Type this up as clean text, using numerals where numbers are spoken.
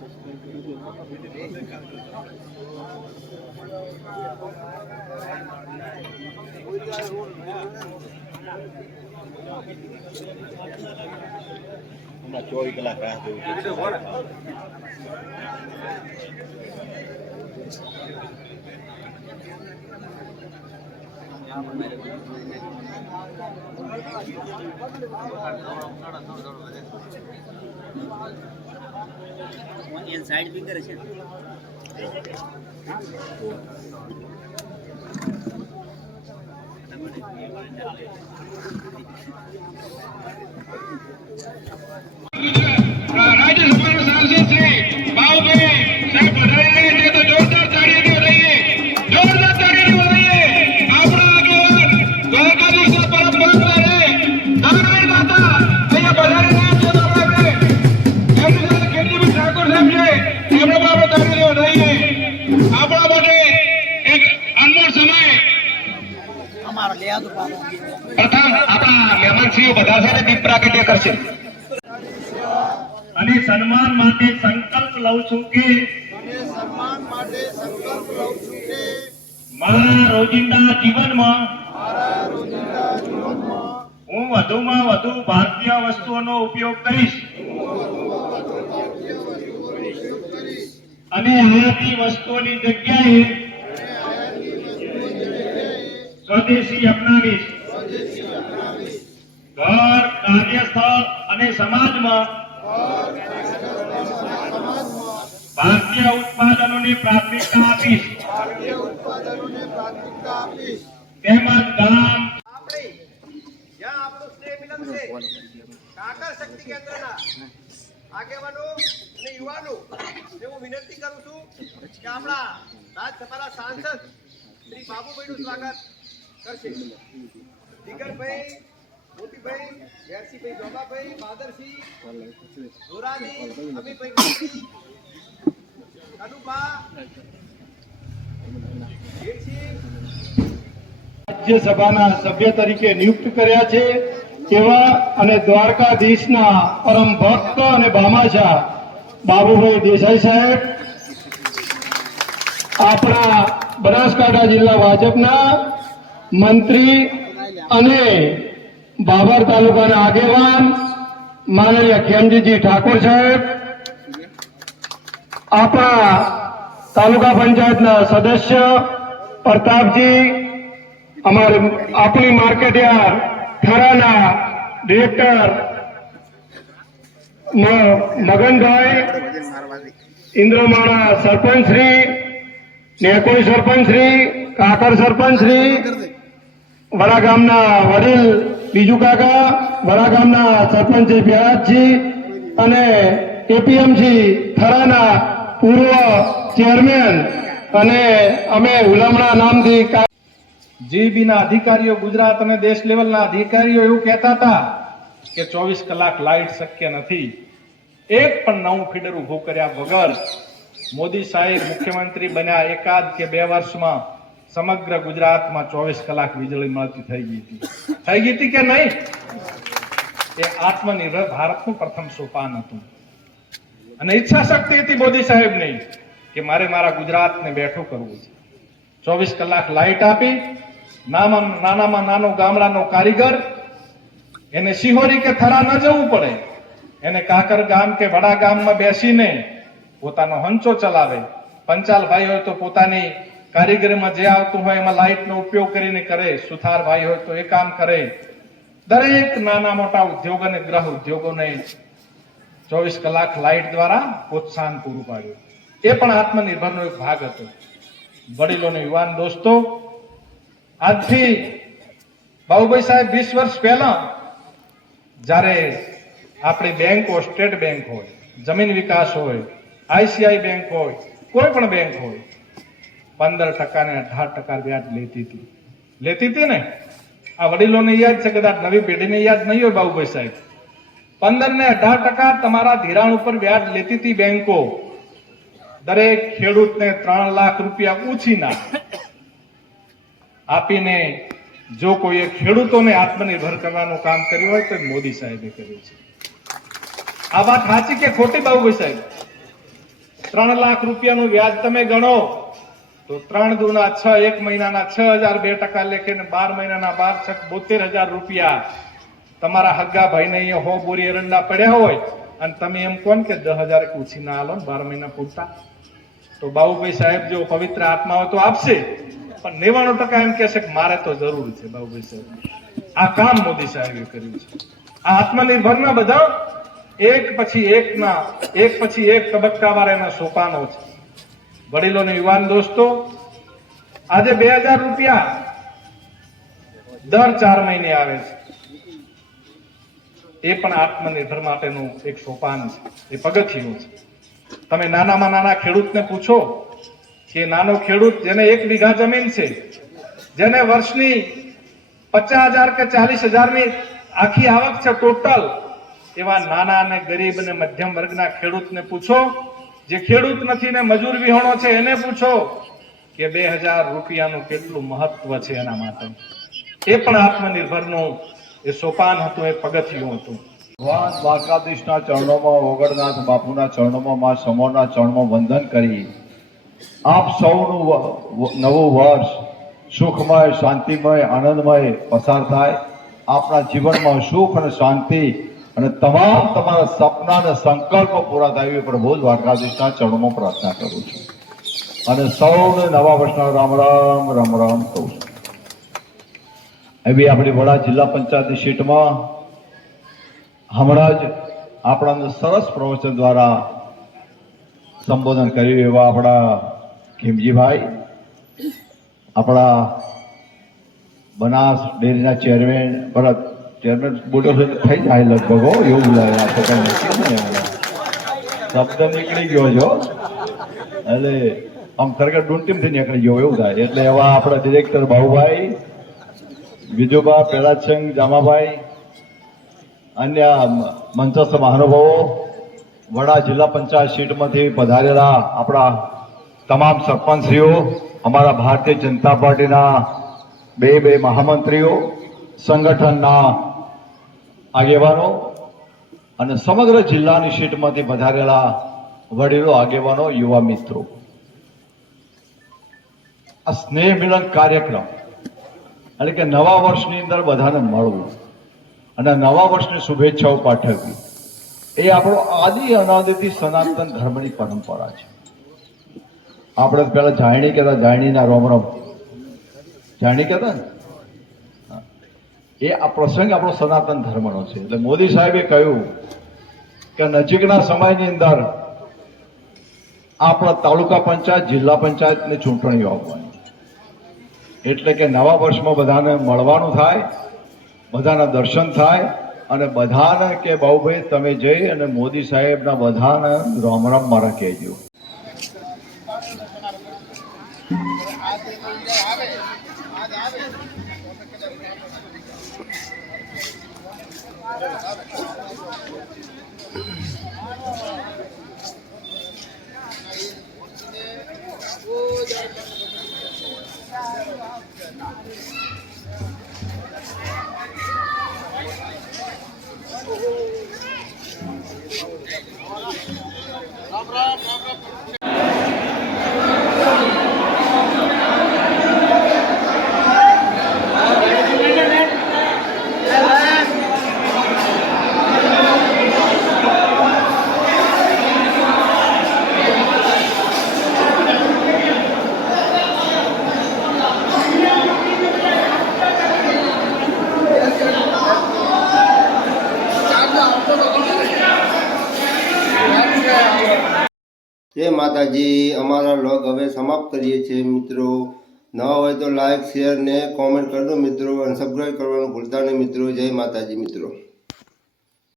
હમણાં 24 કલાક રાહ જોવી સાઈડ બી કરે છે. રાજ્યસભાના સાંસદ શ્રી બાબુભાઈ સાહેબ પધારેલા છે તો જોરદાર તાળીઓ રહીએ, જોરદાર તાળીઓ રહીએ. આપણા આગેવાન દ્વારકાધીશના પરમ ભક્ત છે નારાયણ માતા અહીંયા પધારેલા છે તો આપણે એમની સાથે ખેતીભાઈ ઠાકોર સાહેબ છે એમણે પણ આપણે તાળીઓ રહીએ. આપણા માટે એક અનમોલ સમય પ્રથમ આપણા મહેમાનશ્રીઓ બધા છે ને દીપ પ્રાગટ્ય કરશે અને સન્માન માટે સંકલ્પ લઉં છું કે મારા રોજિંદા જીવનમાં હું વધુમાં વધુ ભારતીય વસ્તુઓનો ઉપયોગ કરીશ અને આયાતી વસ્તુઓની જગ્યાએ સ્વદેશી અપનાવીશ. ઘર, કાર્યસ્થળ અને સમાજમાં ભારતીય ઉત્પાદનોને પ્રાથમિકતા આપીશ. તેમજ ગામ જ્યાં આપણું સ્નેહ મિલન છે કાકર શક્તિ કેન્દ્રના આગેવાનો અને યુવાનો હું વિનંતી કરું છું કે આપણા રાજ્યસભાના સાંસદ શ્રી બાબુભાઈનું સ્વાગત કરશે. દિગરભાઈ, મોતીભાઈ, ઘેરસીભાઈ, જોગાભાઈ, બાદરસિંહ, ધોરાજી, અમીભાઈ, કનુભા, રાજ્યસભાના સભ્ય તરીકે નિયુક્ત કર્યા છે એવા અને દ્વારકાધીશના પરમ ભક્ત અને ભામાશા બાબુભાઈ દેસાઈ સાહેબ, આપણા બનાસકાંઠા જિલ્લા ભાજપના મંત્રી અને બાબર તાલુકાના આગેવાન માનનીય ખેમજીજી ઠાકોર સાહેબ, આપણા તાલુકા પંચાયતના સદસ્ય પ્રતાપજી, આપણી માર્કેટયાર્ડ થરાના ડિરેક્ટર મગનભાઈ, ઇન્દ્રમાળા સરપંચશ્રી, નેકોઈ સરપંચશ્રી, કાકર સરપંચશ્રી, વડા ગામના વડીલ બીજુ કાકા, વડા ગામના સરપંચ વ્યાસજી અને એપીએમસી થરાના પૂર્વ ચેરમેન અને અમે હુલામણા નામથી જીબીના અધિકારીઓ, ગુજરાત અને દેશ લેવલના અધિકારીઓ એવું કહેતા હતા કે 24 કલાક લાઇટ શક્ય નથી. એક પણ નવું ફીડર ઉભું કર્યા વગર મોદી સાહેબ મુખ્યમંત્રી બન્યા 1 કે 2 વર્ષમાં સમગ્ર ગુજરાતમાં 24 કલાક વીજળી મળતી થઈ ગઈ હતી કે નહીં? એ આત્મનિર્ભર ભારતનું પ્રથમ સોપાન હતું અને ઈચ્છા શક્તિ હતી મોદી સાહેબની કે મારે મારા ગુજરાતને બેઠું કરવું છે. 24 કલાક લાઇટ આપી, નાનામાં નાનો ગામડાનો કારીગર એને સિહોરી કે થરા ન જવું પડે, એને કાકર ગામ કે વડા ગામમાં બેસીને પોતાનો હંચો ચલાવે. પંચાલ ભાઈ હોય તો પોતાની કારીગરીમાં જે આવતું હોય એમાં લાઇટનો ઉપયોગ કરીને કરે, સુથાર ભાઈ હોય તો એ કામ કરે. દરેક નાના મોટા ઉદ્યોગ અને ગ્રહ ઉદ્યોગોને 24 કલાક લાઇટ દ્વારા પ્રોત્સાહન પૂરું પાડ્યું. એ પણ આત્મનિર્ભરનો એક ભાગ હતો. વડીલોને યુવાન દોસ્તો, આજથી બાબુભાઈ સાહેબ 20 વર્ષ પહેલા જ્યારે આપણી બેંકો, સ્ટેટ બેંક હોય, જમીન વિકાસ હોય, આઈસીઆઈ બેંક હોય, કોઈ પણ બેંક હોય, 15% ને 18% વ્યાજ લેતી હતી ને. આ વડીલોને યાદ છે, કદાચ નવી પેઢીને યાદ નહીં હોય. બાબુભાઈ સાહેબ 15 ને 18% તમારા ધિરાણ ઉપર વ્યાજ લેતી હતી બેંકો. દરેક ખેડૂતને 3 લાખ રૂપિયા ઉછીના આપીને જો કોઈએ ખેડૂતોને આત્મનિર્ભર કરવાનું કામ કર્યું હોય તો મોદી સાહેબે કર્યું છે. આ વાત સાચી કે ખોટી બાબુભાઈ સાહેબ? 3 લાખ રૂપિયાનું વ્યાજ તમે ગણો તો 3 દુના 6, 1 મહિનાના 6,000 2% લેખે, 12 મહિનાના 12 6 72,000 રૂપિયા તમારા હગ્ગા ભાઈને અહીંયા 100 બોરી એરંડા પડ્યા હોય અને તમે એમ કોણ કે 10,000 ઉછી ના આલો 12 મહિના પૂરતા, તો બાબુભાઈ સાહેબ જો પવિત્ર આત્મા હોય તો આપશે, પણ 99% એમ કહેશે કે મારે તો જરૂર છે. બાબુભાઈ સાહેબ આ કામ મોદી સાહેબે કર્યું છે. આ આત્મનિર્ભરના બધા એક પછી એક તબક્કાવાર એના સોપાનો છે. વડીલોને યુવાન દોસ્તો, આજે 2,000 રૂપિયા દર 4 મહિને આવે છે. એ પણ આત્મનિર્ભર માટેનું એક સોપાન છે, એ પગથિયું છે. તમે નાનામાં નાના ખેડૂતને પૂછો કે નાનો ખેડૂત જેને 1 વીઘા જમીન છે, જેને વર્ષની 50,000 કે 40,000 આખી આવક છે ટોટલ, એવા નાના અને ગરીબ અને મધ્યમ વર્ગના ખેડૂતને પૂછો, જે ખેડૂત નથી ને મજૂર વિહોણો છે એને પૂછો કે 2,000 રૂપિયાનું કેટલું મહત્વ છે એના માટે. એ પણ આત્મનિર્ભરનું એ સોપાન હતું, એ પગથિયું હતું. ભગવાન દ્વારકાધીશના ચરણોમાં, ઓગણનાથ બાપુના ચરણોમાં, મા સમોરના ચરણોમાં વંદન કરી આપ સૌનું નવું વર્ષ સુખમય, શાંતિમય, આનંદમય પસાર થાય. આપના જીવનમાં સુખ અને શાંતિ અને તમામ તમારા સપના અને સંકલ્પો પૂરા થાય એવી પ્રભુ દ્વારકાધીશના ચરણોમાં પ્રાર્થના કરું છું અને સૌને નવા વર્ષના રામ રામ રામ રામ કહું છું. એવી આપણી વડા જિલ્લા પંચાયતની સીટમાં હમણાં જ આપણાને સરસ પ્રવચન દ્વારા સંબોધન કર્યું એવા આપણા ખીમજીભાઈ, આપણા બનાસ ડેરીના ચેરમેન, ચેરમેન બોલો થઈ જાય લગભગ એવું લાગે શબ્દ નીકળી ગયો છો, એટલે આમ ખરેખર ડુંટીમથી નીકળી ગયો એવું થાય. એટલે એવા આપણા ડિરેક્ટર બાબુભાઈ, વિજુભા પેલાચંગ જામાભાઈ, અન્ય મંચસ્થ મહાનુભાવો, વડા જિલ્લા પંચાયત સીટમાંથી પધારેલા આપણા તમામ સરપંચશ્રીઓ, અમારા ભારતીય જનતા પાર્ટીના બે મહામંત્રીઓ, સંગઠનના આગેવાનો અને સમગ્ર જિલ્લાની સીટમાંથી પધારેલા વડીલો, આગેવાનો, યુવા મિત્રો, આ સ્નેહ મિલન કાર્યક્રમ એટલે કે નવા વર્ષની અંદર બધાને મળવું અને નવા વર્ષની શુભેચ્છાઓ પાઠવવી એ આપણો આદિ અનાદિથી સનાતન ધર્મની પરંપરા છે. આપણે પેલા જાયણી કહેતા, જાયણીના રોમ રોમ જાયણી કહેતા ને, એ આ પ્રસંગ આપણો સનાતન ધર્મનો છે. એટલે મોદી સાહેબે કહ્યું કે નજીકના સમયની અંદર આપણા તાલુકા પંચાયત, જિલ્લા પંચાયતની ચૂંટણીઓ આવવાની, એટલે કે નવા વર્ષમાં બધાને મળવાનું થાય, બધાના દર્શન થાય અને બધાને કે બાબુભાઈ તમે જઈ અને મોદી સાહેબના બધાને રામ રામ મારા કહેજો. જય માતાજી. અમારા વ્લોગ હવે સમાપ્ત કરીએ છીએ મિત્રો. નવા હોય તો લાઈક, શેર ને કોમેન્ટ કરજો મિત્રો, અને સબસ્ક્રાઈબ કરવાનું ભૂલતા નહીં મિત્રો. જય માતાજી મિત્રો.